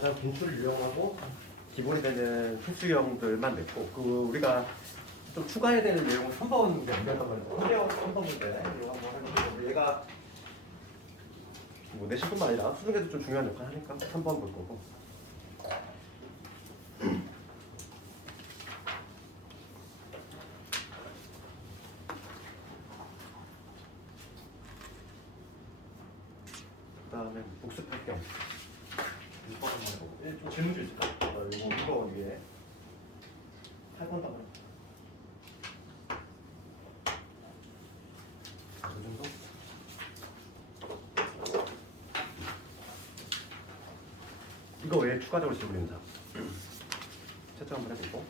가장 빈출을 유형하고 기본이 되는 필수형들만 냈고 그 우리가 좀 추가해야 되는 내용은 3번 문제 안 되었단 말이죠. 3번 문제 이거 한번 해보고 얘가 뭐 내신뿐만 아니라 수능에도 좀 중요한 역할을 하니까 3번 볼 거고 그 다음에 복습할 겸 6번 한번 해보고 좀 질문지 있을까? 이거 위에 8번 답은 이 정도? 이거 외에 추가적으로 질문인 사 채점 한번 해보고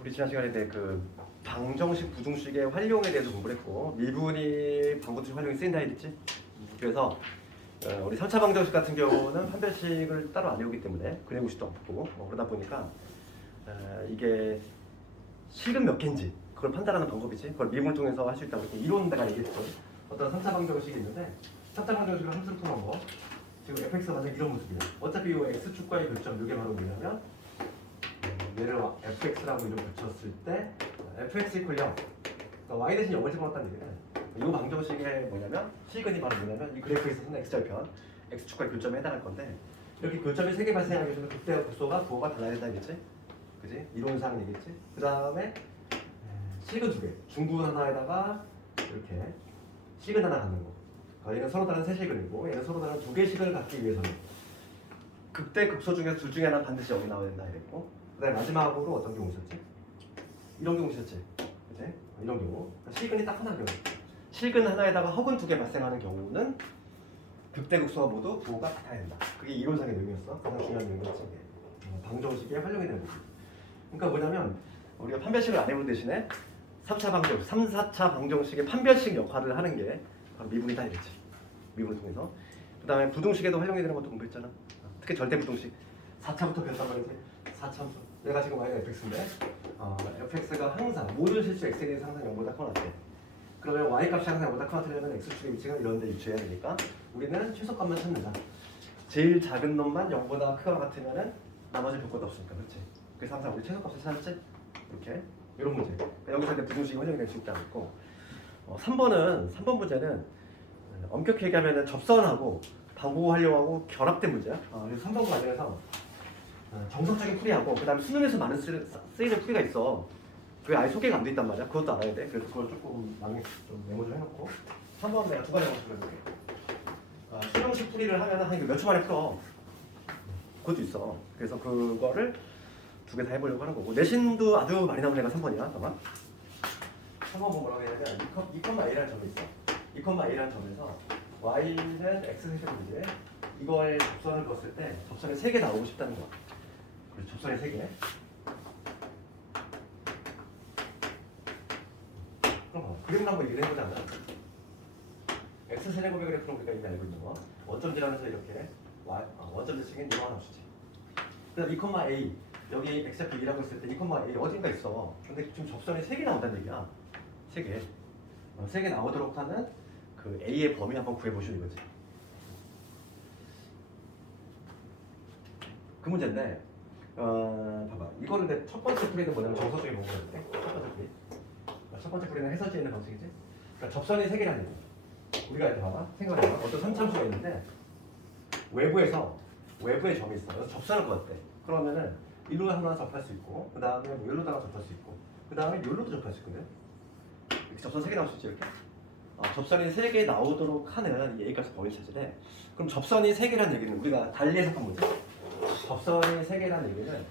우리 지난 시간에 그 방정식, 부등식의 활용에 대해서 공부를 했고 미분이 방부등식 활용이 쓰인다 했지. 그래서 우리 3차 방정식 같은 경우는 판별식을 따로 안 외우기 때문에 그래고시도 없고 그러다 보니까 이게 식은 몇 개인지 그걸 판단하는 방법이지. 그걸 미분을 통해서 할 수 있다고 이렇게 이론다가 얘기했죠. 어떤 3차 방정식이 있는데 3차 방정식을 함수를 통한 거 지금 fx가 만약 이런 모습이에요. 어차피 이 x축과의 교점 이게 바로 뭐냐면 얘를 fx라고 이름 붙였을 때 fx 이퀄 0 그러니까 y 대신 0을 집어넣었다는 얘기는 이 방정식의 뭐냐면 시그니 바로 뭐냐면 이 그래프에 있어서는 x절편 x축과의 교점에 해당할 건데 이렇게 교점이 3개 발생하게 되면 그때 부호가 달라야 된다겠지? 그지? 이론상 얘기겠지? 그 다음에 식은 2개 중분 하나에다가 이렇게 식은 하나 갖는 거 얘는 서로 다른 세 식은이고 얘는 서로 다른 2개 식을 갖기 위해서는 극대 극소 중에서 둘 중에 하나는 반드시 0이 나와야 된다 이랬고 그 다음에 마지막으로 어떤 경우 있었지? 이런 경우 있었지? 그치? 이런 경우 식은이 딱 하나 경우 식은 하나에다가 허근 2개 발생하는 경우는 극대 극소가 모두 부호가 같아야 된다. 그게 이론상의 내용이었어. 가장 중요한 내용이었지. 방정식의 활용이 되는 거지. 그러니까 뭐냐면 우리가 판별식을 안 해본 대신에 3차 방정식, 3, 4차 방정식의 판별식 역할을 하는 게 바로 미분이다 이랬지. 미분을 통해서. 그 다음에 부등식에도 활용이 되는 것도 공부했잖아. 특히 절대부등식. 4차부터 배웠단 말이지. 4차부터. 내가 지금 y가 fx인데 fx가 항상 모든 실수 x에 대해서 항상 0보다 크거나 같아. 그러면 y 값이 항상 0보다 크거나 같으려면 x축의 위치가 이런 데 위치해야 되니까 우리는 최소값만 찾는다. 제일 작은 놈만 0보다 크거나 같으면은 나머지 볼 것도 없으니까. 그렇지. 그래서 항상 우리 최소값을 찾았지? 이렇게. 이런 문제. 그러니까 여기서 이제 부등식이 활용이 될 수 있다고 했고 3번 문제는 엄격히 얘기하면 접선하고 방부 활용하고 결합된 문제야. 그래서 3번 과정에서 정석적인 풀이하고 그 다음에 수능에서 많은 쓰이는 풀이가 있어. 그게 아예 소개가 안 돼 있단 말이야. 그것도 알아야 돼. 그래서 그걸 조금 좀 메모 좀 해놓고 3번 내가 두 가지 방식을 해볼게. 수능식 풀이를 하면 한 몇 초 만에 풀어. 그것도 있어. 그래서 그거를 두 개 다 해보려고 하는 거고 내신도 아주 많이 나오는 애가 3번이야. 아마 3번 보면 뭐라고 해야 되냐면 2,a라는 점이 있어. 2,a라는 점에서 y는 x세제곱이지. 이거에 접선을 그었을 때 접선이 3개 나오고 싶다는 거야. 그래서 접선이 3개. 그럼 그림 한번 얘기를 해보자면 x세제곱의 그래프는 우리가 이미 알고 있는 거 원점지라면서 이렇게 원점지식인 이거 하나 주지. 그다음 2,a 여기 x좌표 2라고 했을 때 2,a 어딘가 있어. 근데 지금 접선이 3개 나온다는 얘기야. 3개. 3개 나오도록 하는 그 a의 범위 한번 구해보시오 이거지. 그 문제인데 봐봐. 이거는 내 첫 번째 풀이는 뭐냐면 정석적인 공부였는데 첫 번째 풀이는 해설지에 있는 방식이지. 그러니까 접선이 3개라는 얘기. 우리가 이렇게 봐봐. 생각을 해봐. 어떤 선참수가 있는데 외부의 점이 있어. 그래서 접선을 그었대. 그러면은 일로 하나 접할 수 있고 그 다음에 뭐 여기로다가 접할 수 있고 그 다음에 여기로도 접할 수 있거든. 이렇게 접선 3개 나올 수 있지 이렇게. 접선이 3개 나오도록 하는 이 A값의 범위 찾으래. 그럼 접선이 3개라는 얘기는 우리가 달리 해석한 거지. 접선이 3개라는 얘기는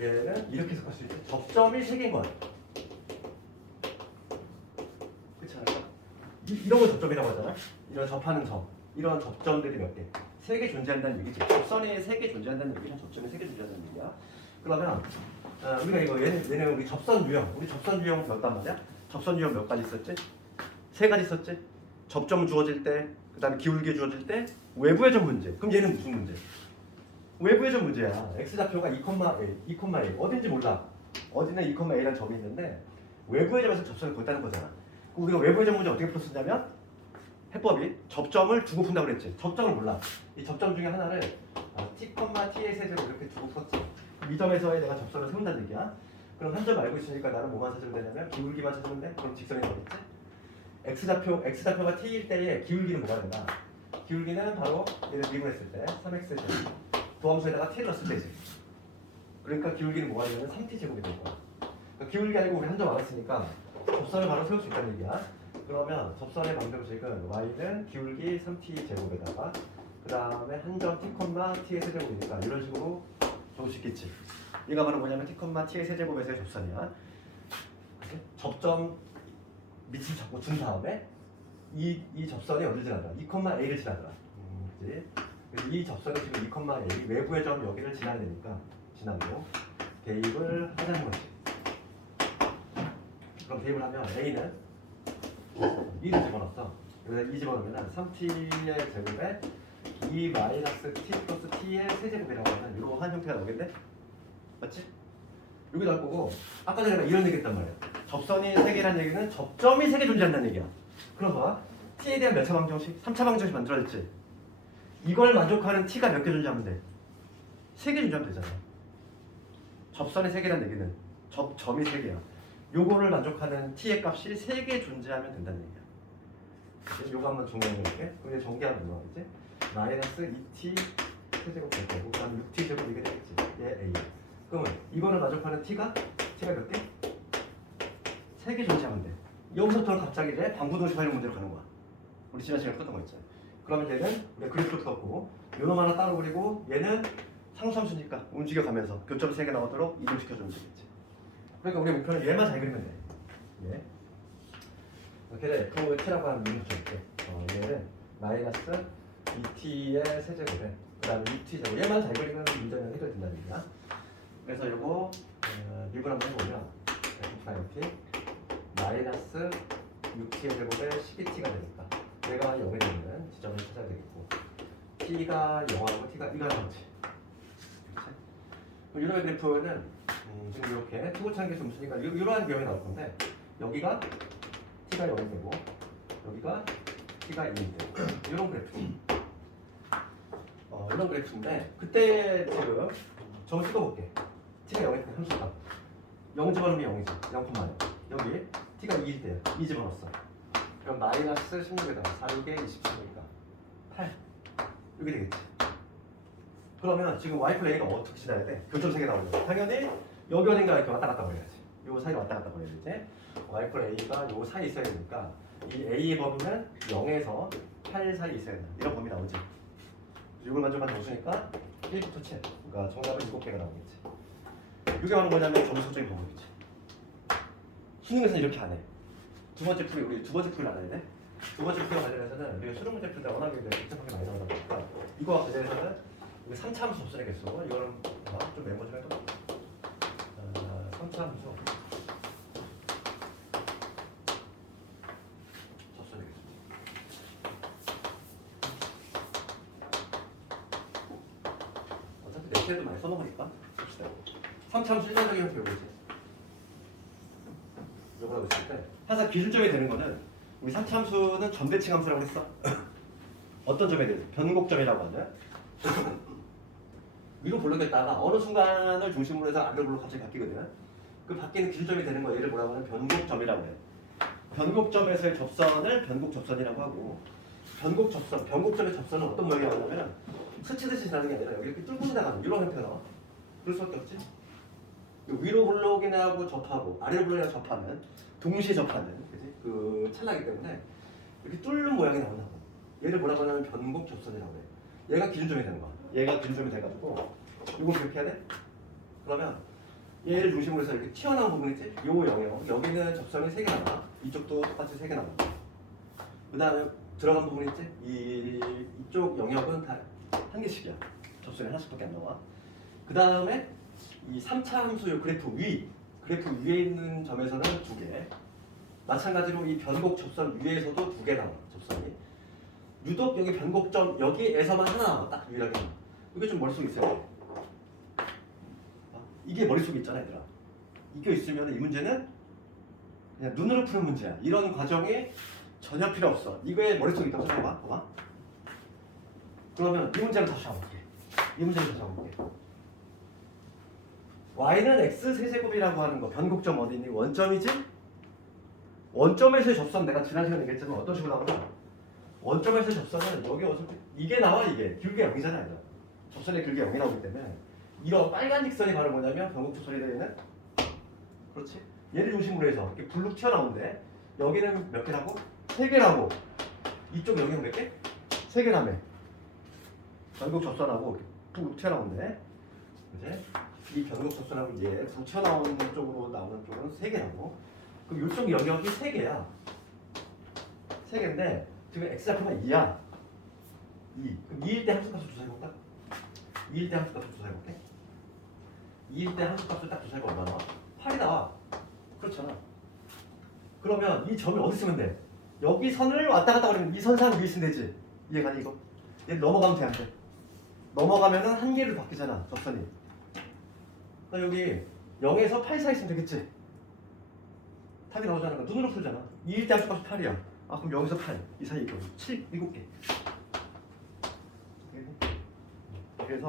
얘는 이렇게 해석할 수 있지. 접점이 3개인 거야. 그렇지 않을까? 이런 걸 접점이라고 하잖아. 이런 접하는 점. 이런 접점들이 몇 개? 3개 존재한다는 얘기지. 접선이 3개 존재한다는 얘기는 접점이 3개 존재한다는 얘기야. 그러면 우리가 이거 얘는 우리 접선 유형 배웠단 말이야. 접선 유형 몇 가지 있었지? 3가지 있었지? 접점 주어질 때, 그 다음에 기울기 주어질 때, 외부의 점 문제. 그럼 얘는 무슨 문제? 외부의 점 문제야. x좌표가 2,a 어딘지 몰라. 어디는 2,a라는 점이 있는데 외부의 점에서 접선을 그었다는 거잖아. 우리가 외부의 점 문제 어떻게 풀었었냐면 해법이 접점을 두고 푼다고 그랬지. 접점을 몰라. 이 접점 중에 하나를 t, t의 세제로 이렇게 두고 풀었지. 이 점에서의 내가 접선을 세운다는 얘기야. 그럼 한 점 알고 있으니까 나는 뭐만 찾으면 되냐면 기울기만 찾으면 돼. 그럼 직선이 나오겠지. x좌표가 t일 때의 기울기는 뭐가 된다? 기울기는 바로 얘를 미분했을 때 3x 제곱 도함수에다가 t를 넣었을 때지. 그러니까 기울기는 뭐가 되냐면 3t 제곱이 될 거야. 그러니까 기울기 아니고 우리 한 점 알았으니까 접선을 바로 세울 수 있다는 얘기야. 그러면 접선의 방정식은 y는 기울기 3t 제곱에다가 그 다음에 한 점 t, t의 세제곱이니까 이런 식으로 적을 수 있겠지. 얘가 바로 뭐냐면 t, t의 세제곱에서의 접선이야. 접점 밑을 잡고 준 다음에 이 접선이 어디를 지나더라? 2,a를 지나더라. 그치? 그래서 이 접선이 지금 2,a 외부의 점 여기를 지나야 되니까 지나고 대입을 하자는 거지. 그럼 대입을 하면 a는 2를 집어넣었어. 그래서 2 집어넣으면 3t의 제곱에 2 마이너스 t 플러스 t의 세제곱이라고 하는 이러한 형태가 나오겠네? 맞지? 여기 나올 거고 아까 전에 내가 이런 얘기 했단 말이야. 접선이 3개라는 얘기는 접점이 3개 존재한다는 얘기야. 그럼 봐. t에 대한 몇 차 방정식? 3차 방정식 만들어졌지? 이걸 만족하는 t가 몇 개 존재하면 돼? 3개 존재하면 되잖아. 접선이 3개라는 얘기는 접점이 3개야. 요거를 만족하는 t의 값이 3개 존재하면 된다는 얘기야. 그치? 요거 한번 정리해볼게. 근데 전개하면 뭐가 되지? 마이너스 2t 세제곱 될 거고 그 다음 6t 제곱 이게 되겠지. 얘 a. 그러면 이거를 만족하는 t가 몇 개? 3개 존재하면 돼. 여기서부터는 갑자기 이제 방부동식 활용 문제로 가는 거야. 우리 지난 시간에 풀었던 거 있잖아. 그러면 얘는 우리가 그래프를 풀었고 요놈 하나 따로 그리고 얘는 상수함수니까 움직여가면서 교점 3개 나오도록 이동시켜주면 되겠지. 그러니까 우리 목표는 얘만 잘 그리면 돼. 예. 이렇게 Ft라고 하는 문제를 줄게. 얘는 마이너스 2t의 세제곱에 그 다음에 6t제곱 얘만 잘 그리면 문제는 해결된다는 얘기야. 그래서 요거 미분 한번 해보면 F'T 마이너스 6t의 제곱에 12t가 되니까 얘가 0이 되는 지점을 찾아야 되겠고 t가 0하고 t가 2가 나오지. 이런 그래프는 지금 이렇게 투고차항계수 음수니까 이러한 비형이 나올 건데 여기가 t가 0이 되고 여기가 t가 2이 되고 이런 그래프. 이런 그래프인데 그때 지금 점 찍어볼게. t가 0이 되면 함수가 0 집어넣으면 0이지. 0,0 여기 t가 2일 때요. 2 집어넣었어. 그럼 마이너스 16에다가 4, 6에 27이니까 8 이렇게 되겠지. 그러면 지금 y플 a가 어떻게 지나야 돼? 교점 3개 나오려면 당연히 여기 어딘가 이렇게 왔다 갔다 버려야지. 요 사이를 왔다 갔다 버려야 되지. y플 a가 요 사이 있어야 되니까 이 a의 범위는 0에서 8 사이 있어야 된다. 이런 범위 나오지. 이걸 만족한 점수니까 1부터 7. 그러니까 정답은 7개가 나오겠지. 이게 바로 뭐냐면 점수적인 방법이지. 수능에서는 이렇게 안 해. 두 번째 풀이 우리 두 번째 풀을 안 해야 돼. 두 번째 풀과 관련해서는 우리가 수능 문제 풀 때 워낙에 복잡하게 많이 나오다 보니까 이거와 관련해서는 우리 3차 함수 접선의 개수 이거는 좀 메모 좀 해둬. 3차 함수 접선의 개수. 어차피 내 시에도 많이 써먹으니까 봅시다. 3차 함수 일반적인 형태 요거지. 요거라고 했을 때 항상 기준점이 되는 거는 우리 3차 함수는 점대칭 함수라고 했어. 어떤 점에 대해서? 변곡점이라고 하죠. 위로 볼록했다가 어느 순간을 중심으로 해서 아래로 볼록 갑자기 바뀌거든. 그 바뀌는 기준점이 되는 거 얘를 뭐라고 하면 변곡점이라고 해. 변곡점에서의 접선을 변곡접선이라고 하고 변곡점의 접선은 어떤 모양이 나오냐면 스치듯이 지나는 게 아니라 여기 이렇게 뚫고 지나가는 이런 형태가 나와. 그럴 수밖에 없지. 위로 볼록이하고 접하고 아래로 볼록이하고 접하면 동시에 접하는 그치? 그 찰나기 때문에 이렇게 뚫는 모양이 나온다고. 얘를 뭐라고 하냐면 변곡접선이라고 해. 얘가 기준점이 되는 거야. 얘가 기준점이 돼가지고 이거 기억해야 돼? 그러면 얘를 중심으로 해서 이렇게 튀어나온 부분 있지? 요 영역 여기는 접선이 3개 나와. 이쪽도 똑같이 3개 나와. 그 다음에 들어간 부분 있지? 이쪽 영역은 다 한 개씩이야. 접선이 하나씩밖에 안 나와. 그 다음에 이 3차 함수 요 그래프 위에 있는 점에서는 2개. 마찬가지로 이 변곡 접선 위에서도 2개 나와. 접선이. 유독 여기 변곡점 여기에서만 하나 나와. 딱 유일하게. 이게 좀 머릿속에 있어야 돼. 이게 머릿속에 있잖아 얘들아. 이게 있으면 이 문제는 그냥 눈으로 푸는 문제야. 이런 과정이 전혀 필요 없어. 이거에 머릿속에 있다고 생각해봐. 봐봐. 그러면 이 문제를 다시 잡아볼게. 이 문제를 다시 잡아볼게. y는 x 세제곱이라고 하는 거 변곡점 어디 있니? 원점이지? 원점에서의 접선 내가 지난 시간에 얘기했지만 어떤 식으로 나오냐? 원점에서의 접선은 여기 어차피 이게 나와 이게 길게 0이잖아. 접선의 길게 0이 나오기 때문에 이런 빨간 직선이 바로 뭐냐면 변곡접선이 되는 그렇지? 얘를 중심으로 해서 이렇게 불룩 튀어나오는데 여기는 몇 개라고? 3개라고. 이쪽 여기는 몇 개? 3개라며. 변곡접선하고 이렇게 불룩 튀어나오는데 그지? 이 변곡접선하고 얘 튀어나오는 쪽으로 나오는 쪽은 3개라고. 그럼 이쪽 영역이 3개야. 3개인데 지금 x좌표가 2야. 2. 그럼 2일 때 함수값을 조사해볼까? 2일 때 함수값을 조사해볼게. 2일 때 함수값을 딱 조사해봐. 얼마 나와? 8이 나와. 그렇잖아. 그러면 이 점이 어디 있으면 돼? 여기 선을 왔다 갔다 거리면 이 선상 위에 있으면 되지. 이해가니 이거? 얘 넘어가면 돼, 안 돼? 넘어가면은 한 개를 바뀌잖아, 접선이. 그러니까 여기 0에서 8 사이 있으면 되겠지? 답이 나오잖아. 눈으로 풀잖아. 2일 때 함수값이 8이야. 아, 그럼 여기서 8. 이 사이에 있고 7, 7개. 그래서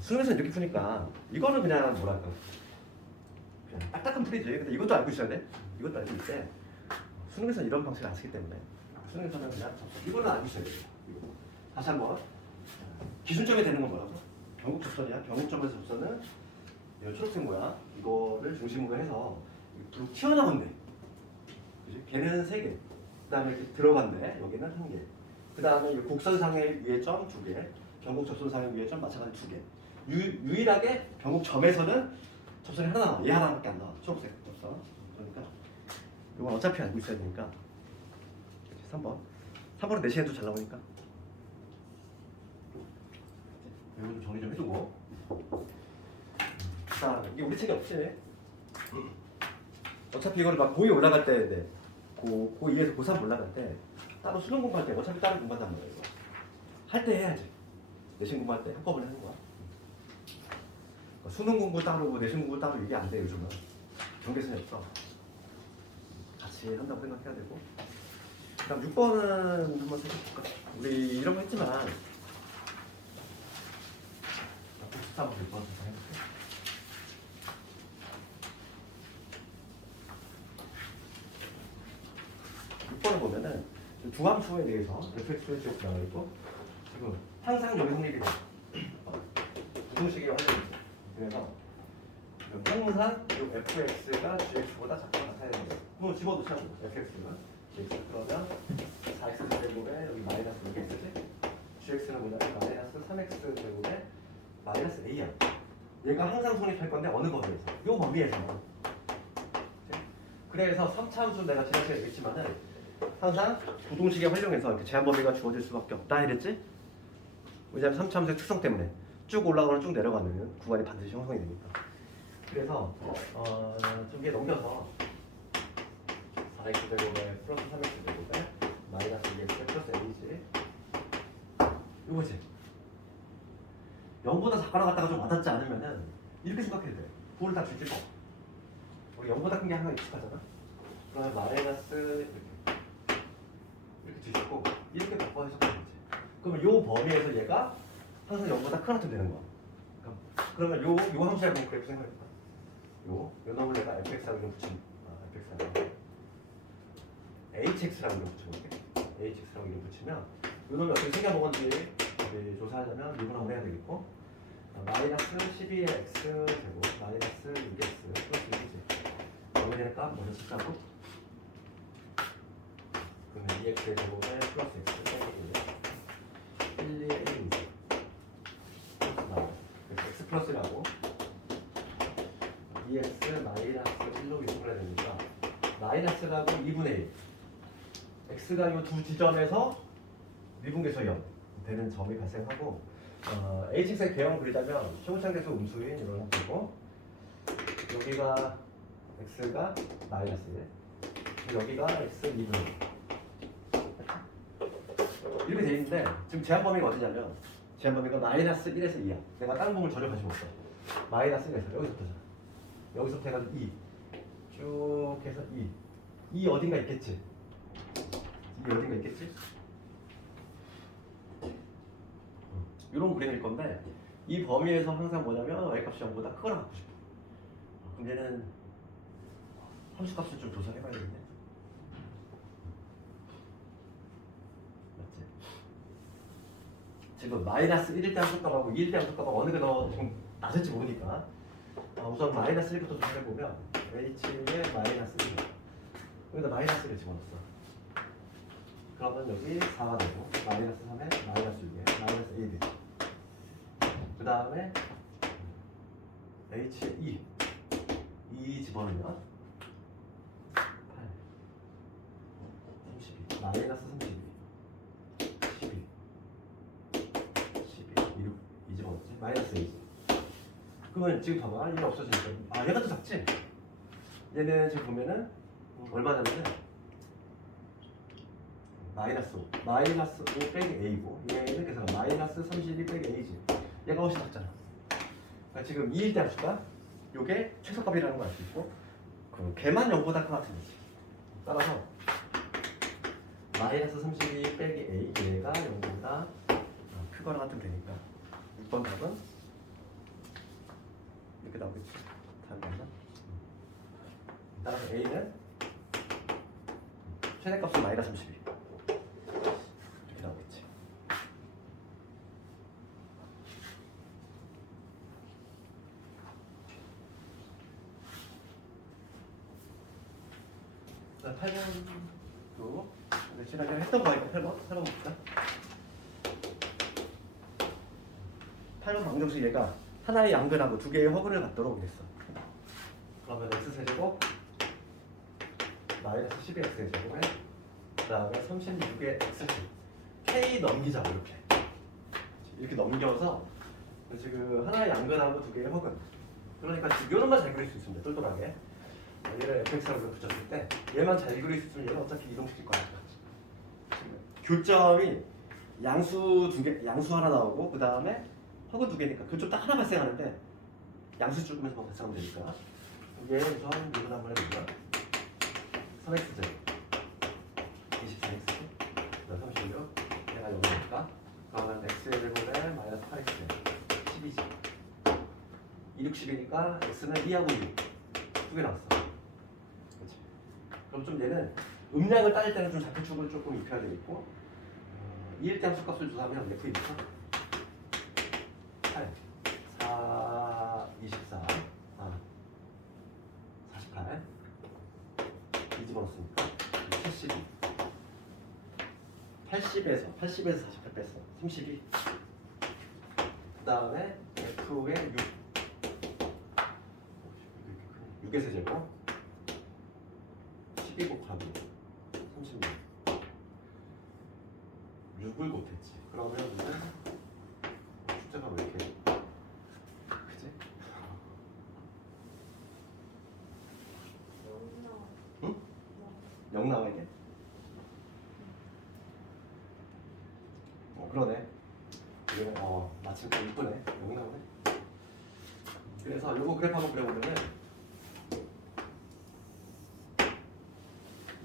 수능에서 이렇게 푸니까 이거는 그냥 뭐랄까 그냥 딱딱한 풀이지. 근데 이것도 알고 있어야 돼. 이것도 알고 있대. 수능에서는 이런 방식을 안 쓰기 때문에 수능에서는 그냥 이거는 알고 있어야 돼. 이거. 다시 한번 기준점이 되는 건 뭐라고? 변곡접선이야. 변곡점에서 접선은 이 초록색 모양 이거를 중심으로 해서 불 튀어나온대. 그지? 걔는 3개. 그 다음에 이렇게 들어간대. 여기는 1개. 그 다음에 곡선상의 위에 점 2개. 변곡접선상의 위에 점 마찬가지 2개. 유일하게 변곡점에서는 접선이 하나 나와. 얘 하나밖에 안 나와. 초록색 접선. 그러니까 이건 어차피 알고 있어야 되니까. 3번. 3번은 내신에도 잘 나오니까. 이거 좀 정리 좀 해두고. 자, 이게 우리 책이 없지. 어차피 이거를 막 고2 올라갈 때, 고2에서 고3 올라갈 때 따로 수능 공부할 때 어차피 따로 공부한단 말이야. 이거. 할 때 해야지. 내신 공부할 때 한꺼번에 하는 거야. 그러니까 수능 공부 따로, 내신 공부 따로 이게 안 돼, 요즘은. 경계선이 없어. 같이 한다고 생각해야 되고. 그 다음 6번은 한번 생각해볼까? 우리 이런 거 했지만, 94번 6번 해볼게. 6번을 보면은 두 함수에 대해서 fx에 쭉 나와 있고 지금 항상 여기 성립이 돼. 부등식의 활용이 있어. 그래서 항상 이 fx가 gx보다 작거나 같아야 되는 거예요. 그럼 집어넣자고 fx가 gx 그러면 4x 제곱에 여기 마이너스 6x지 gx는 뭐냐면 마이너스 3x 제곱에 마이너스 a야. 얘가 항상 성립할 건데 어느 범위에서? 이 범위에서. 그래서 3차 함수 내가 지난 시간에 얘기했지만은 항상 부등식에 활용해서 이렇게 제한 범위가 주어질 수밖에 없다 이랬지? 왜냐하면 3차 함수의 특성 때문에 쭉 올라가거나 쭉 내려가는 구간이 반드시 형성이 되니까. 그래서 저기에 넘겨서 4x 제곱에 플러스 3x 제곱에 마이너스 2x 플러스 a지 이거지. 0보다 작거나 같다가 좀 와닿지 않으면은 이렇게 생각해도 돼. 9를 다 줄일 거. 우리 0보다 큰 게 항상 익숙하잖아. 그러면 마이너스 이렇게 주시고 이렇게 바꿔 해석하면 되지. 그러면 요 범위에서 얘가 항상 0보다 큰 하트 되는 거야. 그러면 요 함수에 한번 그래프 생각해볼까? 요 놈을 내가 fx라고 이름 붙이면 fx라고 hx라고 이름 붙여볼게. hx라고 이름 붙이면 요 놈이 어떻게 생겨먹었는지 조사하려면 미분함을 해야 되겠고 마이너스 12의 x 제곱 마이너스 6x 플러스 6이지. 여기에 값 먼저 쓰자고 그러면 2x의 제곱에 플러스 x 빼기 1, 2의 1이지. 그래서 x 플러스라고 2x 마이너스 1로 위축을 해야 되니까 마이너스라고 2분의 1 x가 이 두 지점에서 미분계수 0 되는 점이 발생하고 hx의 배형을 그리자면 최고차계수 음수인 이런 형태고 여기가 x가 마이너스 1 여기가 x 2분의 1 이렇게 돼 있는데 지금 제한 범위가 어디냐면 제한 범위가 마이너스 1에서 2야. 내가 다른 부분을 전혀 관심 없어. 마이너스 1에서 여기서부터잖아. 여기서부터 해가지고 2 쭉 해서 이 어딘가 있겠지. 이 어딘가 있겠지. 이런 그림일 건데 이 범위에서 항상 뭐냐면 y값이 0보다 크거나 같고 싶어. 그럼 얘는 함수값을 좀 조사를 해봐야겠네. 맞지? 지금 마이너스 1일 때 함수값하고 2일 때 함수값하고 어느 게 더 좀 낮을지 모르니까 우선 마이너스 1부터 조사해보면 h의 마이너스 1 여기다 마이너스 1을 집어넣었어. 그러면 여기 4가 되고 마이너스 3에 마이너스 6에 마이너스 1이 되지. 그 다음에 h의 2 집어넣으면 8 32 마이너스 32 12 2 집어넣었지. 마이너스 2지. 그러면 지금 봐봐. 얘가 없어지니까 얘가 더 작지? 얘는 지금 보면은 얼마냐면은 마이너스 5 빼기 a고 얘는 그래서 마이너스 32 빼기 a지. 얘가 훨씬 작잖아. 그러니까 지금 2일 때 함수가 요게 최소값이라는 걸 알 수 있고 그 걔만 0보다 큰 것 같은 거지. 따라서 마이너스 32 빼기 a 얘가 0보다 크거나 같으면 되니까 6번 답은 이렇게 나오겠지. 답이 맞나? 따라서 a는 최대값은 마이너스 32 이렇게 나오겠지. 자, 8번도 지난주에 했던 거니까 8번 봅시다. 8번 방정식 얘가 하나의 양근하고 두 개의 허근을 갖도록 됐어. 그러면 x세제곱 마이너스 12x의 제곱에 그 다음에 36의 x제곱 k 넘기자고 이렇게 넘겨서 지금 하나의 양근하고 두 개의 허근 그러니까 지금 이런만 잘 그릴 수 있습니다. 똘똘하게 얘를 fx라고 붙였을 때 얘만 잘 그릴 수 있으면 얘는 어차피 이동시킬 거야. 교점이 양수 하나 나오고 그 다음에 허근 두 개니까 교점 딱 하나 발생하는데 양수 줄으면서 발생하면 되니까 얘 우선 미분 한번 해보자. 3x제곱 24x 그다음 36 얘가 0이니까 그러면 x의 제곱에 마이너스 8x 12지 2, 60이니까 x는 2하고 6 두 개 나왔어. 그렇지. 그럼 좀 얘는 음량을 따질 때는 좀 좌표축을 조금 입혀야 되겠고 2일 때 함수값을 조사하면 f이니까 8 4 24 48 2 집어넣었으니까 72 80에서 48 뺐어 32 그 다음에 f의 6의 세제곱 12 곱하기 36 6을 못했지. 그러면 숫자가 왜 이렇게 그지? 응? 0 나와 이게? 그러네. 이게 마침 또 이쁘네. 0 나오네. 그래서 요거 그래프 한번 그려보면은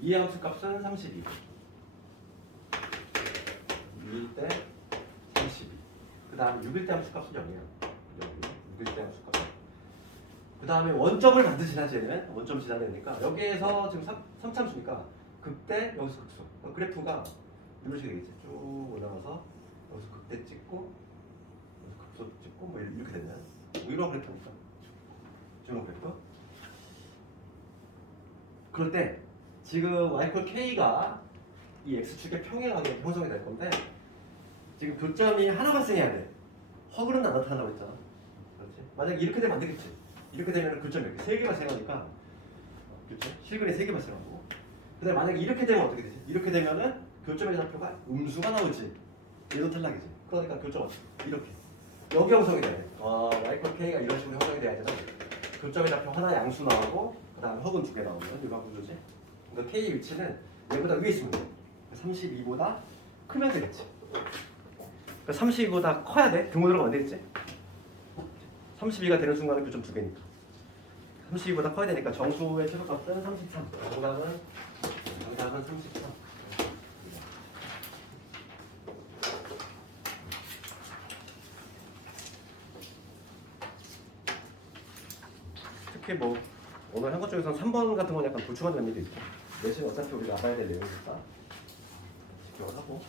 이 함수 값은 32 6일 때 32 그 다음에 6일 때 함수 값은 0이야. 6일 때 함수 값. 그 다음에 원점을 반드시 지나야 되는 원점 지나야 되니까 여기에서 지금 3참수니까 극대 여기서 극소. 그래프가 이런 식이 되겠지. 쭉 올라가서 여기서 극대 찍고 여기서 극소 찍고 뭐 이렇게 되면 뭐 이런 그래프니까 이런 그래프. 그럴 때 지금 y = k가 이 x축의 평행하게 형성이 될 건데 지금 교점이 하나 발생해야 돼. 허그는 안 나타나고 있잖아. 그렇지? 만약에 이렇게 되면 안 되겠지. 이렇게 되면 교점이 이렇게 3개 발생하니까 그렇죠? 실근이 3개 발생하고 그 다음에 만약에 이렇게 되면 어떻게 되지? 이렇게 되면은 교점의 좌표가 음수가 나오지. 얘도 탈락이지. 그러니까 교점 이렇게 여기 형성이 돼. y = k가 이런 식으로 형성이 돼야 되잖아. 교점의 좌표 하나 양수 나오고 그 다음에 허근 2개 나오면 일반 구조지. 그러니까 k의 위치는 얘보다 위에 있으면 돼. 32보다 크면 되겠지. 그러니까 32보다 커야 돼. 등호 들어가면 안 되겠지. 32가 되는 순간은 교점 2개니까. 32보다 커야 되니까 정수의 최소값은 33. 정답은 33. 특히 뭐 오늘 한 것 중에서 3번 같은 건 약간 보충하는 의미도 있고 내신 어차피 우리가 알아야 될 내용이니까 집중을 하고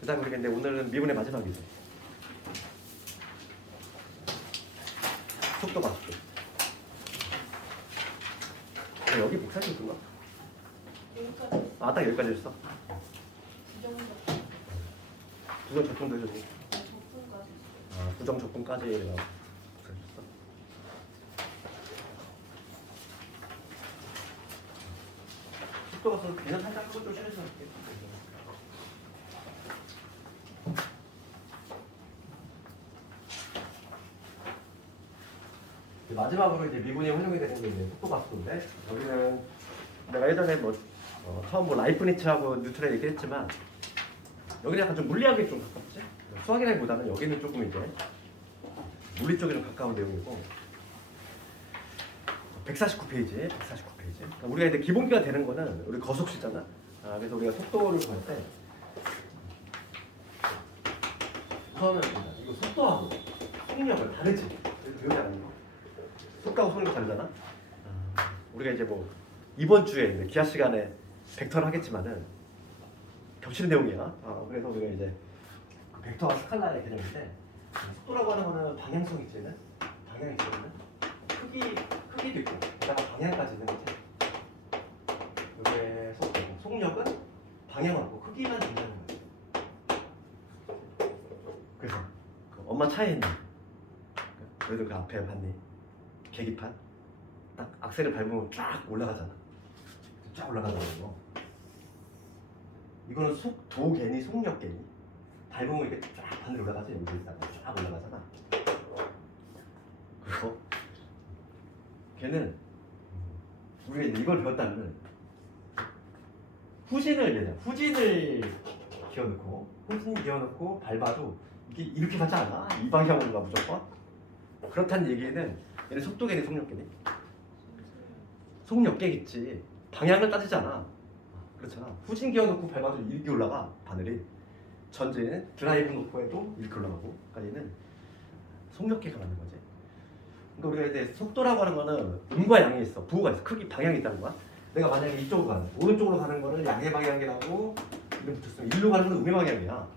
그 다음에 우리 근데 오늘은 미분의 마지막이죠. 속도가 속도. 여기 복사시 있던가? 여기까지. 아, 딱 여기까지 했어. 부정적. 부정 적분도 해줬지. 적분까지. 아, 부정 적분까지 내가 복사했어. 속도가 서 그냥 살짝 끄고 좀 쉬어서 할게. 마지막으로 이제 미분이 활용이 되는 게 이제 속도가 속도인데 여기는 내가 예전에 뭐 처음 뭐 라이프니츠하고 뉴턴을 얘기했지만 여기는 약간 좀 물리학에 좀 가깝지? 수학이라기보다는 여기는 조금 이제 물리 쪽에 좀 가까운 내용이고 149페이지 그러니까 우리가 이제 기본기가 되는 거는 우리 거속시잖아. 그래서 우리가 속도를 구할 때 우선은 이거 속도하고 속력을 다르지. 그게 아니고 속도하고 속력이 다르잖아. 우리가 이제 뭐 이번 주에 이제 기하 시간에 벡터를 하겠지만은 겹치는 내용이야. 그래서 우리가 이제 벡터와 스칼라의 개념인데 속도라고 하는 거는 방향성 있지는 방향이 있거든. 크기도 있고 그다가 방향까지 있는 거지. 이게 속도고 속력은 방향하고 크기만 된다는 거야. 그래서 그 엄마 차에 있는 그래도 그 앞에 봤니? 계기판 딱 악셀을 밟으면 쫙 올라가잖아. 쫙 올라가는 거. 이거는 속도계니 속력계니 밟으면 이렇게 쫙 하늘 올라가지. 여기 있다가 쫙 올라가잖아. 그리고 걔는 우리가 이제 이걸 배웠다면 후진을 기어놓고 밟아도 이게 이렇게 가지 않아. 이 방향으로 가 무조건. 그렇다는 얘기는 얘는 속도계니 속력계니 속력계겠지. 방향을 따지잖아. 그렇잖아. 후진 기어놓고 밟아도 이렇게 올라가 바늘이. 전진 드라이브 놓고 해도 이렇게 올라가고. 그러니까 얘는 속력계가 맞는 거지. 그러니까 우리가 이제 속도라고 하는 거는 음과 양이 있어. 부호가 있어. 크기 방향이 있다는 거야. 내가 만약에 이쪽으로 가는 오른쪽으로 가는 거를 양의 방향이라고 이름 붙였으면 일로 가는 건 음의 방향이야.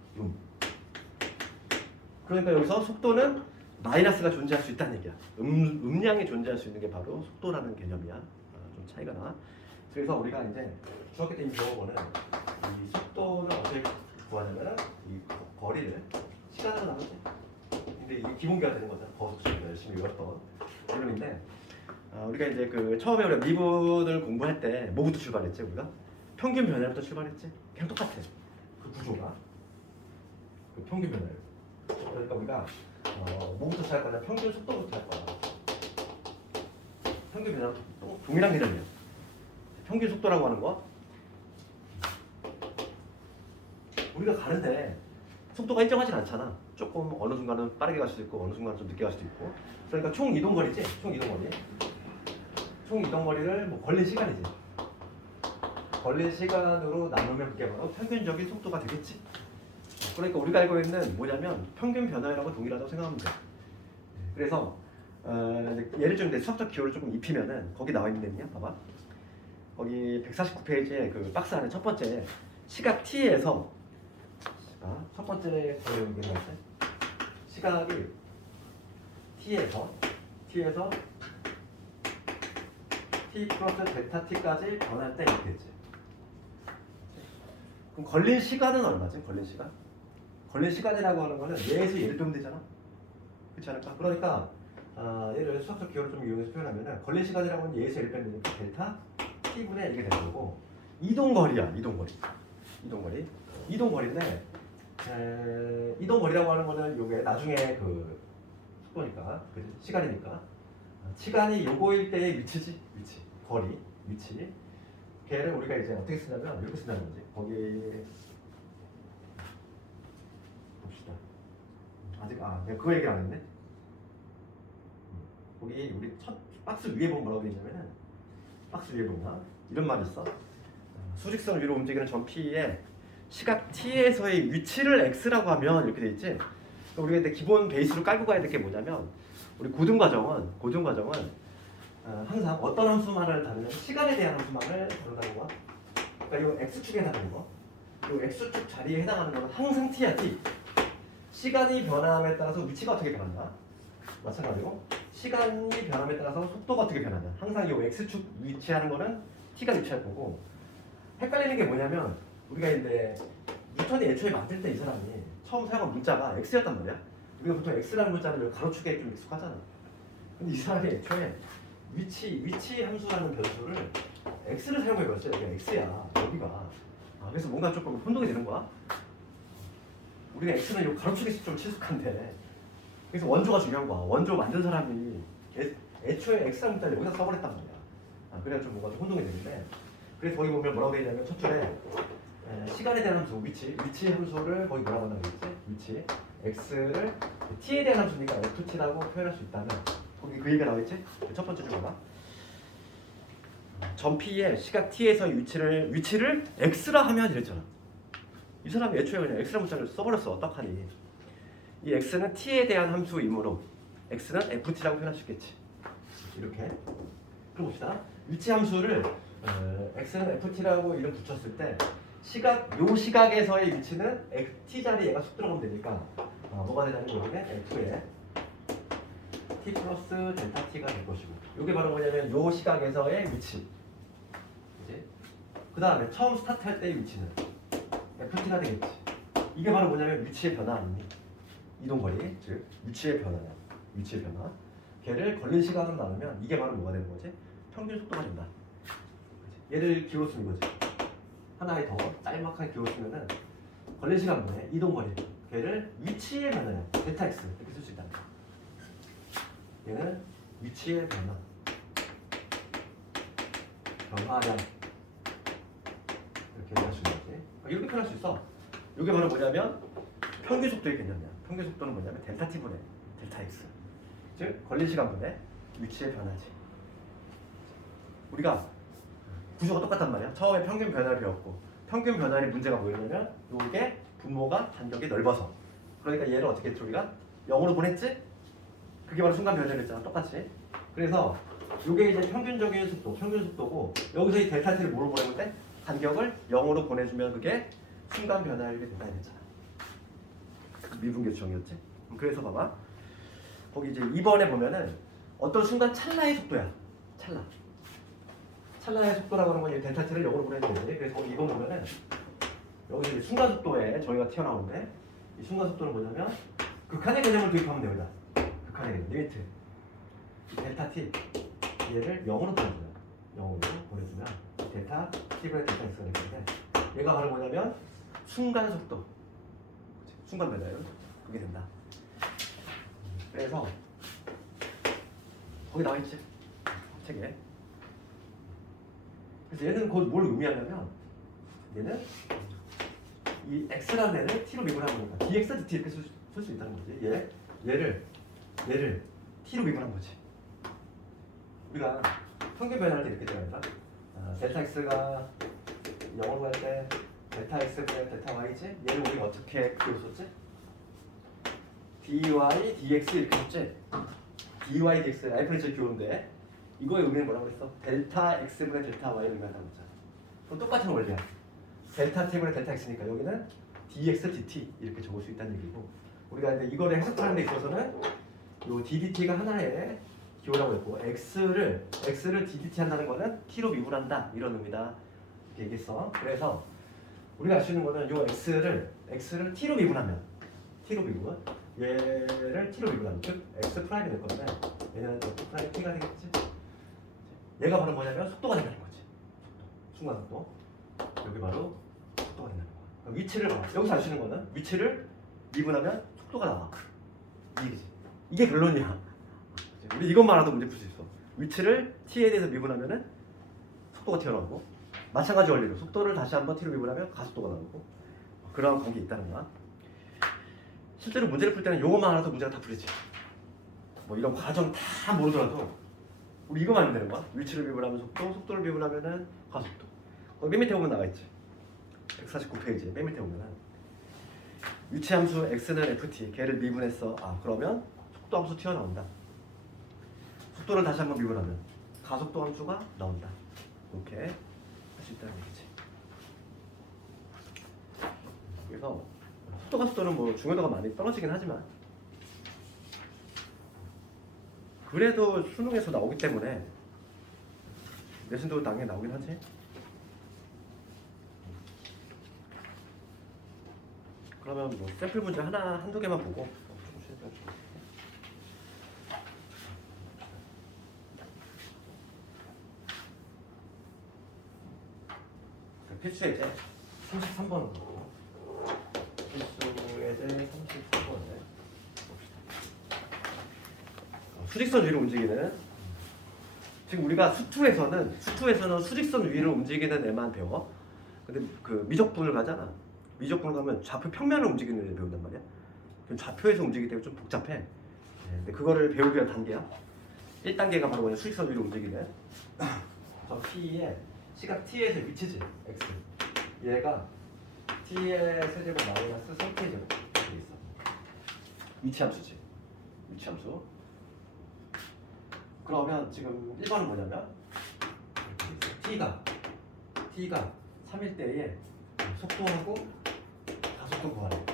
그러니까 여기서 속도는 마이너스가 존재할 수 있다는 얘기야. 음량이 존재할 수 있는 게 바로 속도라는 개념이야. 좀 차이가 나. 그래서 우리가 이제 중학교 때 배운 거는 이 속도는 어떻게 구하냐면 이 거리를 시간으로 나누지. 근데 이게 기본기가 되는 거잖아. 거속시간 열심히 외웠던 이론인데 우리가 이제 그 처음에 우리가 미분을 공부할 때 뭐부터 출발했지 우리가? 평균 변화부터 출발했지. 그냥 똑같아. 그 구조가 그 평균 변화. 그러니까 우리가 뭐부터 시작할 거냐? 평균 속도부터 할 거야. 평균 변화부터 동일한 개념이야. 평균 속도라고 하는 거 우리가 가는데 속도가 일정하진 않잖아. 조금 어느 순간은 빠르게 갈 수도 있고 어느 순간은 좀 늦게 갈 수도 있고. 그러니까 총 이동거리지. 총 이동거리를 뭐 걸린 시간이지. 걸린 시간으로 나누면 그게 바로 평균적인 속도가 되겠지. 그러니까 우리가 알고 있는 뭐냐면 평균 변화라고 동일하다고 생각하면 돼. 그래서 예를 좀 수학적 기호를 조금 입히면은 거기 나와 있는 내용이야. 봐봐. 거기 149페이지에 그 박스 안에 첫 번째 시각 t에서 첫 번째 내용이 나왔지. 시각이 t에서 t 플러스 베타 t까지 변할 때 이렇게 했지. 그럼 걸린 시간은 얼마지? 걸린 시간이라고 하는 거는 얘에서 얘를 빼면 되잖아. 그렇지 않을까? 그러니까 얘를 수학적 기호를 좀 이용해서 표현하면은 걸린 시간이라고 하는 얘에서 얘를 빼면 되니까 델타 t분의 이게 되는 거고 이동거리야. 이동거리인데 이동거리라고 하는 거는 요게 나중에 그 속도니까 시간이니까 시간이 요거일 때의 위치 걔를 우리가 이제 어떻게 쓰냐면 이렇게 쓴다는 거지. 거기 봅시다. 아직 내가 그거 얘기 안 했네. 거기 우리 첫 박스 위에 보면 뭐라고 되어 있냐면은 박스 위에 보면 이런 말이 있어. 수직선 위로 움직이는 점 P에 시각 T에서의 위치를 X라고 하면 이렇게 돼 있지. 그러니까 우리가 근데 기본 베이스로 깔고 가야 될 게 뭐냐면 우리 고등과정은 항상 어떤 함수만을 다루면 시간에 대한 함수만을 다룬다는 거야. 그러니까 이 X축에 해당하는 거. 이 X축 자리에 해당하는 거는 항상 T야 T. 시간이 변함에 따라서 위치가 어떻게 변한다. 마찬가지로 시간이 변함에 따라서 속도가 어떻게 변하냐. 항상 이 X축 위치하는 거는 T가 위치할 거고 헷갈리는 게 뭐냐면 우리가 이제 뉴턴이 애초에 만들 때 이 사람이 처음 사용한 문자가 X였단 말이야. 우리가 보통 X라는 문자는 가로축에 좀 익숙하잖아. 근데 이 사람이 애초에 위치 함수라는 변수를 X를 사용해봤어요. 여기가 X야. 여기가. 그래서 뭔가 조금 혼동이 되는 거야. 우리가 X는 요 가로축에 좀 친숙한데 그래서 원조가 중요한 거야. 원조 만든 사람이 애초에 X라는 문자를 여기다 써버렸단 말이야. 그래야 좀 뭔가 좀 혼동이 되는데 그래서 거기 보면 뭐라고 되어 있냐면 첫 줄에 시간에 대한 함수 위치 함수를 거기 뭐라고 하나 되겠지? 위치 x를 t에 대한 함수니까 ft라고 표현할 수 있다면 거기 그 얘기가 나와있지? 첫 번째 줄 봐봐. 점 P의 시각 t에서의 위치를 x라 하면 이랬잖아. 이 사람이 애초에 그냥 x라는 문자를 써버렸어. 어떡하니? 이 x는 t에 대한 함수이므로 x는 ft라고 표현할 수 있겠지. 이렇게. 그럼 봅시다. 위치 함수를 x는 ft라고 이름 붙였을 때 요 시각에서의 위치는 t 자리 얘가 쑥 들어가면 되니까 뭐가 되냐면 여기는 f에 t 플러스 델타 t가 될 것이고 이게 바로 뭐냐면 요 시각에서의 위치. 그지? 그 다음에 처음 스타트할 때의 위치는 ft가 되겠지. 이게 바로 뭐냐면 위치의 변화 아닙니까? 이동거리, 즉 위치의 변화야. 위치의 변화. 걔를 걸린 시간으로 나누면 이게 바로 뭐가 되는 거지? 평균 속도가 된다. 그치? 얘를 기호로 쓰는 거지. 하나에 더 짤막하게 기호 쓰면은 걸린 시간분의 이동거리 걔를 위치의 변화야. 델타 x 이렇게 쓸 수 있다. 얘는 위치의 변화 변화량 이렇게 얘기할 수 있는 거지. 이렇게 표현할 수 있어. 이게 바로 뭐냐면 평균 속도의 개념이야. 평균 속도는 뭐냐면 델타 t분의 델타 x 즉 걸린 시간분의 위치의 변화지. 우리가 구조가 똑같단 말이야. 처음에 평균 변화를 배웠고 평균 변화의 문제가 뭐였냐면 이게 분모가 간격이 넓어서 그러니까 얘를 어떻게 했지 우리가? 0으로 보냈지? 그게 바로 순간 변화였잖아. 똑같이. 그래서 이게 이제 평균적인 속도, 평균 속도고 여기서 이 델타 t를 뭐로 보내면 돼? 간격을 0으로 보내주면 그게 순간 변화율이 된다 이랬잖아. 미분계 수정이었지? 그래서 봐봐. 거기 이제 2번에 보면은 어떤 순간 찰나의 속도야. 찰나의 속도라고 하는 건 이 델타 t를 0으로 보내면 되지. 그래서 거기 2번 보면은 여기 이제 순간 속도에 저희가 튀어나오는데 이 순간 속도는 뭐냐면 극한의 개념을 도입하면 돼요. 여기다. 극한의 개념, 리미트. 델타 t 얘를 0으로 보내줘요. 0으로 보내주면 델타 t분의 델타 x가 되는데 얘가 바로 뭐냐면 순간 속도, 순간 변화율 그게 된다. 그래서 거기 나와 있지 책에. 그래서 얘는 곧 뭘 의미하냐면 얘는 이 x라는 애를 t로 미분한 거니까 dx, dt 이렇게 쓸 수 있다는 거지. 얘를 t로 미분한 거지. 우리가 평균 변화할 때 이렇게 되어야 델타 x가 0으로 갈 때 델타 x분의 델타 y지. 얘를 우리가 어떻게 그렇게 썼지? dy, dx 이렇게 썼지. dy, dx 라이프니츠 기호인데 이거의 의미는 뭐라고 했어? 델타 x분의 델타 y를 의미한다고 했잖아. 그럼 똑같은 원리야. 델타 t분의 델타 x니까 여기는 dx, dt 이렇게 적을 수 있다는 얘기고 우리가 이제 이거를 해석하는 데 있어서는 요 ddt가 하나의 기호라고 했고 x를 ddt 한다는 거는 t로 미분한다 이런 의미다 이렇게 얘기했어. 그래서 우리가 알 수 있는 거는 요 x를 t로 미분하면 얘를 t로 미분하면 즉 x 프라임이 될 건데 얘는 x 프라임 t가 되겠지. 얘가 바로 뭐냐면 속도가 된다는 거지. 순간 속도. 여기 바로 속도가 된다는 거야. 위치를 봐. 여기서 알 수 있는 거는 위치를 미분하면 속도가 나와. 이게 결론이야. 우리 이것만 알아도 문제 풀 수 있어. 위치를 t에 대해서 미분하면은 속도가 튀어나오고 마찬가지 원리로 속도를 다시 한번 t로 미분하면 가속도가 나오고 그런 관계 있다는 거야. 실제로 문제를 풀 때는 이것만 알아도 문제가 다 풀리지. 뭐 이런 과정 다 모르더라도 우리 이거만 하면 되는 거야. 위치를 미분하면 속도, 속도를 미분하면은 가속도. 맨 밑에 보면 나와 있지. 149페이지 맨 밑에 보면은 위치 함수 x는 ft, 걔를 미분했어. 그러면 속도 함수 튀어나온다. 속도를 다시 한번 미분하면 가속도 함수가 나온다. 이렇게 할 수 있다는 얘기지. 그래서 속도 가속도는 뭐 중요도가 많이 떨어지긴 하지만 그래도 수능에서 나오기 때문에 내신도 당연히 나오긴 하지. 그러면 뭐 샘플 문제 한두 개만 보고 필수 예제 33번 필수 예제 33번에 수직선 위로 움직이는, 지금 우리가 수투에서는 수직선 위로 움직이는 애만 배워. 근데 그 미적분을 가잖아. 미적분을 가면 좌표 평면을 움직이는 애를 배운단 말이야. 그럼 좌표에서 움직이기 때문에 좀 복잡해. 근데 그거를 배우기 위한 단계야. 1단계가 바로 뭐냐, 수직선 위로 움직이는 저 P에 시각 T에서 위치지, X. 얘가 T의 세제곱 마이너스 3T의 제곱 여기 있어. 위치 함수지. 위치 함수. 그러면 지금 1번은 뭐냐면 T가 3일 때에 속도하고 가속도 구하래.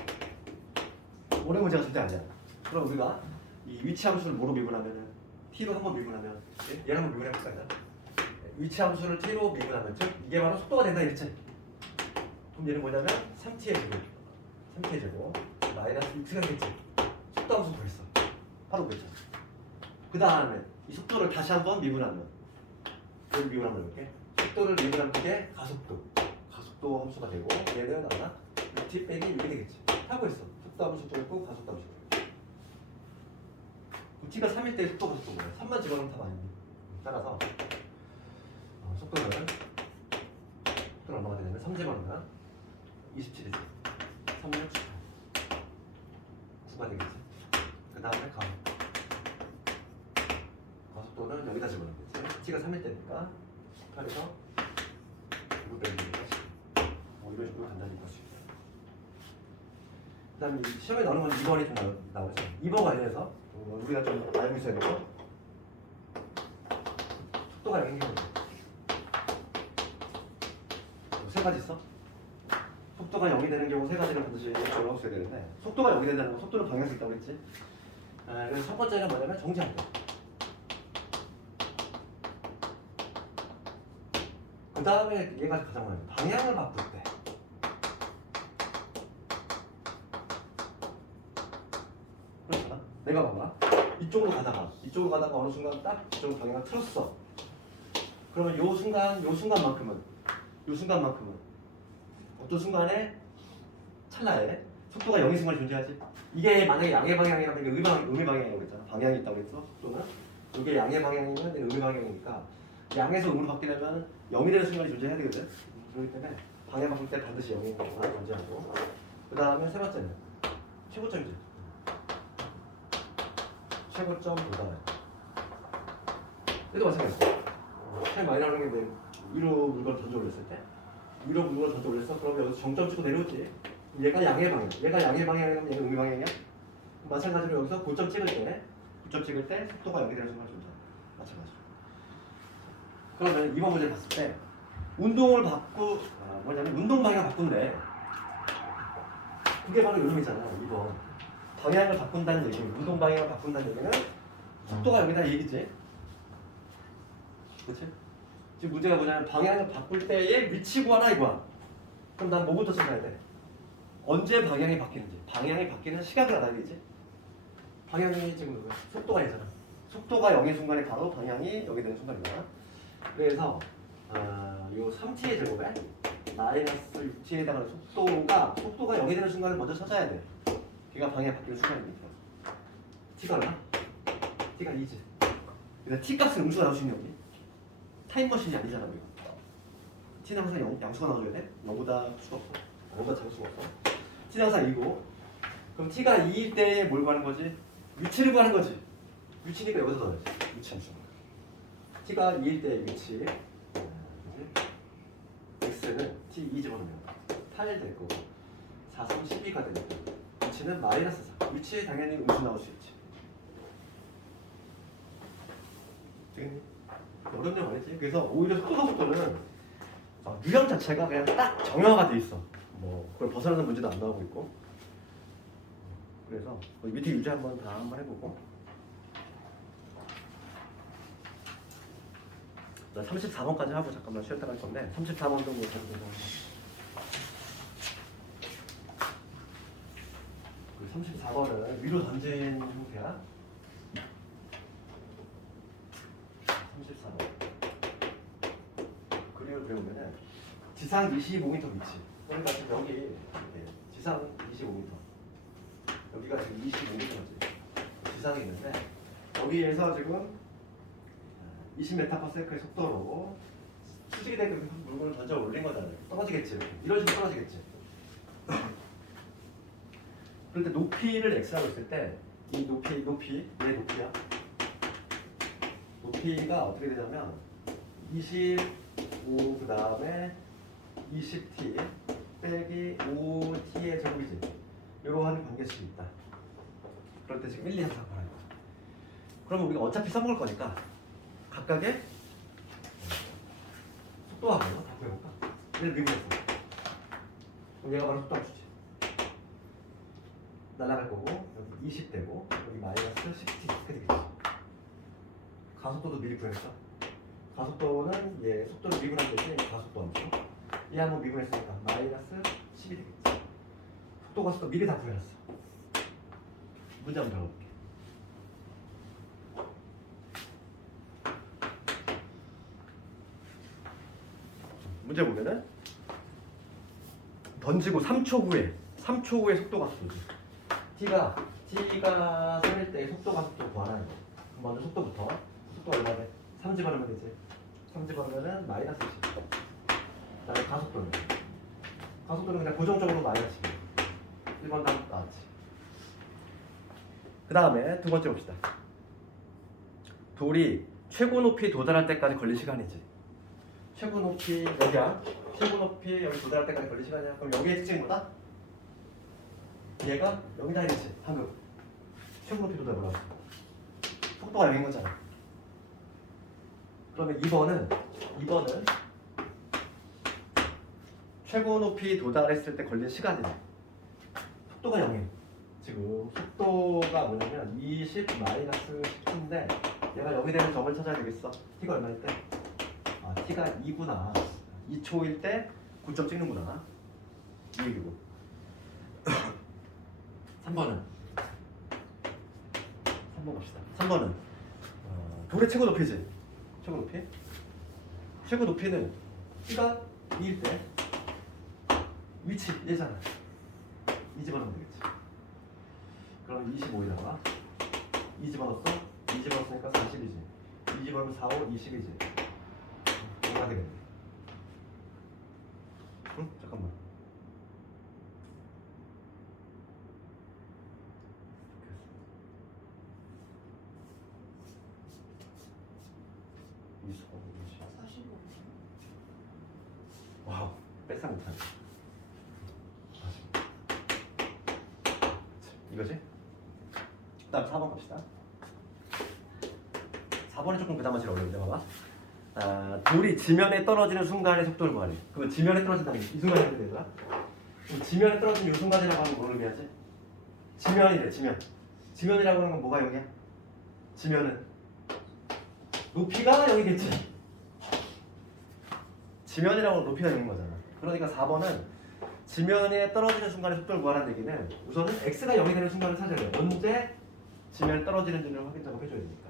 오래 문제가 절대 아니야. 그럼 우리가 이 위치 함수를 뭐로 미분하면은 T로 한번 미분하면 얘를 한번 미분해볼까요? 위치 함수를 T로 미분하면 즉 이게 바로 속도가 된다 이랬지. 그럼 얘는 뭐냐면 3T의 제곱 마이너스 6T가 되겠지. 속도 함수 구했어. 바로 구했잖아. 그 다음에 이 속도를 다시 한번 미분하면 여기 미분하면 이렇게 속도를 미분하면 그게 가속도 함수가 되고 얘는 알아? t 빼기 이렇게 되겠지. 하고 있어. 속도 함수도 있고 가속도 함수도 있고. 그럼 t가 3일 때 속도가 뭐야? 3만 집어넣으면 답 아닙니다. 따라서 속도를 얼마가 되냐면 3 집어넣으면 27이지. 3을 9가 되겠지. 그 다음에 가속도는 여기다 집어넣으면 되지. t가 3일 때니까 18에서 9 빼기 10. 이런 식으로 간단히 볼 수 있어요. 그 다음에 시험에 나오는 건 2번이 좀 나오죠. 2번 관련해서 우리가 좀 알고 있어야 되고, 속도가 0인 경우 세 가지 있어. 속도가 0이 되는 경우 세 가지를 반드시 적어서 써야 되는데, 속도가 0이 된다는 건 속도는 방향이 있다고 했지. 그래서 첫 번째는 뭐냐면 정지한다. 그 다음에 얘가 가장 많아요. 방향을 바꿀 때. 그렇잖아. 내가 봐봐. 이쪽으로 가다가 어느 순간 딱 이쪽으로 방향을 틀었어. 그러면 요 순간만큼은 어떤 순간에 찰나에 속도가 0인 순간이 존재하지. 이게 만약에 양의 방향이라면 이게 음의 방향이라고 했잖아. 방향이 있다고 했어. 속도는. 이게 양의 방향이면 음의 방향이니까 양에서 음으로 바뀌려면 0이 되는 순간이 존재해야 되거든. 그렇기 때문에 방향 바꿀 때 반드시 0인 경우가 존재하고, 그 다음에 세 번째는 최고점이지. 최고점보다 얘도 마찬가지야. 차이 많이 나오는 게 위로 물건을 던져 올렸을 때, 위로 물건을 던져 올렸어. 그러면 여기서 정점 찍고 내려오지. 얘가 양의 방향이면 얘는 음의 방향이야. 마찬가지로 여기서 고점 찍을 때 속도가 0이 되는 순간 존재. 마찬가지로. 그러면 이번 문제를 봤을 때 운동 방향 바꾼대. 그게 바로 요즘이잖아. 이번 방향을 바꾼다는 얘기, 운동 방향을 바꾼다는 얘기는 속도가 여기다 얘기지. 그렇지? 지금 문제가 뭐냐면 방향을 바꿀 때의 위치 구하라 이거야. 그럼 난 뭐부터 찾아야 돼? 언제 방향이 바뀌는지. 방향이 바뀌는 시각을 알아야겠지. 방향이 지금 속도가 얘잖아. 속도가 0인 순간에 바로 방향이 0이 되는 순간이잖아. 그래서 요 3t의 제곱에 마이너스 6t에다가 속도가 0이 되는 순간을 먼저 찾아야 돼. 걔가 방향이 바뀌는 순간이니까. t가 얼마? t가 2지. 근데 t 값은 음수가 나올 수 있는 여기. 타임머신이 아니잖아 우리가. t는 항상 양수가 나와줘야 돼. 0보다 수가 없어. 0보다 작을 수가 없어. t는 항상 2고. 그럼 t가 2일 때에 뭘 구하는 거지? 위치를 구하는 거지. 위치니까 여기서 넣어야지. 위치 함수. t가 2일 때의 위치 x는 t 2 집어넣으면 8 될 거고 4, 3, 12가 되니까 위치는 마이너스 4. 위치에 당연히 음수 나올 수 있지. 되겠니? 어렵냐 말이지. 그래서 오히려 속도는 유형 자체가 그냥 딱 정형화가 돼 있어. 뭐 그걸 벗어나는 문제도 안 나오고 있고. 그래서 밑에 유지 한번 해보고. 34번까지 하고 잠깐만 쉬었다 갈 건데 34번도 뭐 잘 되고. 34번은 위로 던진 형태야. 34번. 그림을 그려보면은 지상 25m 위치. 그러니까 지금 여기 이렇게 지상 25m. 여기가 지금 25m지. 지상에 있는데 여기에서 지금 20m/s의 속도로 수직이 되게 물건을 던져 올린 거잖아요. 떨어지겠지. 이런 식으로 떨어지겠지. 그런데 높이를 x라고 했을 때 이 높이 얘 높이야. 높이가 어떻게 되냐면 25 그 다음에 20t 빼기 5t의 제곱이지. 이러한 관계식이 있다. 그럴 때 지금 1, 2, 3, 4 말하는 거야. 그러면 우리가 어차피 써먹을 거니까 각각의 속도가 뭐야? 다 구해볼까? 얘를 미분했어. 그럼 얘가 바로 속도 함수지. 날아갈 거고 여기 20 되고 여기 마이너스 10t 이렇게 되겠지. 가속도도 미리 구했어. 가속도는 얘 속도를 미분한 대신 가속도 함수. 얘 한번 미분했으니까 마이너스 10이 되겠지. 속도 가속도 미리 다 구해놨어. 문제 한번 들어볼게. 문제 보면은 던지고 3초 후에 속도 가속도지. t가 3일 때 속도 가속도 구하라는 거. 먼저 속도부터. 속도가 얼마 돼? 3 집어넣으면 되지. 3 집어넣으면은 마이너스 10. 그다음에 가속도는 그냥 고정적으로 마이너스 10. 1번 답 나왔지. 그 다음에 두 번째 봅시다. 돌이 최고 높이 도달할 때까지 걸린 시간이지. 최고 높이 여기야. 최고 높이 여기 도달할 때까지 걸린 시간이야. 그럼 여기의 특징이 뭐다? 얘가 여기다 해야지. 방금 최고 높이 도달 뭐라고? 속도가 0인 거잖아. 그러면 2번은 최고 높이 도달했을 때 걸린 시간이네. 속도가 0이야. 지금 속도가 뭐냐면 20 마이너스 10인데 얘가 0이 되는 점을 찾아야 되겠어. t가 얼마일 때? 아, t가 2구나. 2초일 때 9점 찍는구나. 이 얘기고. 3번 봅시다. 3번은 돌의 최고 높이지. 최고 높이? 최고 높이는 t가 2일 때 위치 얘잖아. 2 집어넣으면 되겠지. 그럼 25에다가 2 집어넣었어? 2 집어넣었으니까 40이지. 2 집어넣으면 4, 5, 20이지. 얼마 되겠네. 응? 잠깐만. 와우, 뺏어 못하네. 이거지? 그 다음 4번 갑시다. 4번이 조금 그나마 제일 어려운데 봐봐. 돌이 지면에 떨어지는 순간의 속도를 구하래. 그러면 지면에 떨어진다는 게 이 순간이 어떻게 되더라? 지면에 떨어진 이 순간이라고 하는 걸 의미하지? 지면이래. 지면이라고 하는 건 뭐가 0이야? 지면은 높이가 0이겠지. 지면이라고 하는 높이가 0인 거잖아. 그러니까 4번은 지면에 떨어지는 순간의 속도를 구하라는 얘기는 우선은 x가 0이 되는 순간을 찾아야 돼. 언제 지면에 떨어지는지를 확인 작업해줘야 되니까.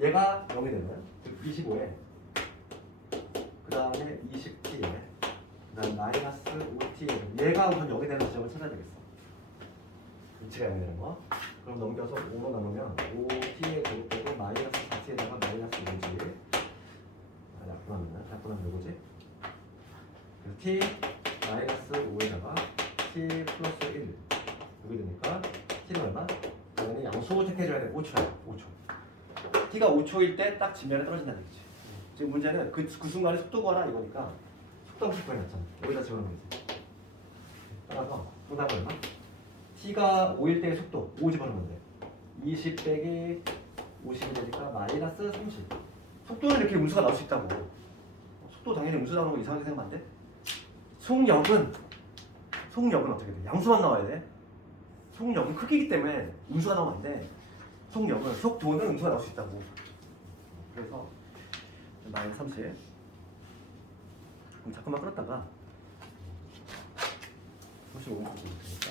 얘가 0이 되면 25에 그 다음에 20t에 그 다음 마이너스 5t에 얘가 우선 0이 되는 지점을 찾아야 되겠어. 위치가 0이 되는 거. 그럼 넘겨서 5로 나누면 5t에 제곱되고 마이너스 4t에다가 마이너스 5지. 약분하면 요거지. 그래서 t 마이너스 5에다가 t 플러스 1 여기 되니까 t는 얼마? 당연히 양수를 택해줘야 돼. 5초야. 5초. t가 5초일 때 딱 지면에 떨어진다는 얘기지. 지금 문제는 그 순간에 속도 구하라 이거니까 속도 함수 구해놨잖아. 여기다 집어넣으면 되지. 따라서 정답은 얼마? t가 5일 때의 속도 5 집어넣으면 돼. 20 빼기 50이 되니까 마이너스 30. 속도는 이렇게 음수가 나올 수 있다고. 속도 당연히 음수 나오는 거 이상하게 생각하면 안 돼? 속력은 어떻게 돼? 양수만 나와야 돼. 속력은 크기이기 때문에 음수가 나오면 안 돼. 속도는 음수가 나올 수 있다고. 그래서 마이너스 30. 그럼 잠깐만 끌었다가 35분 정도 되니까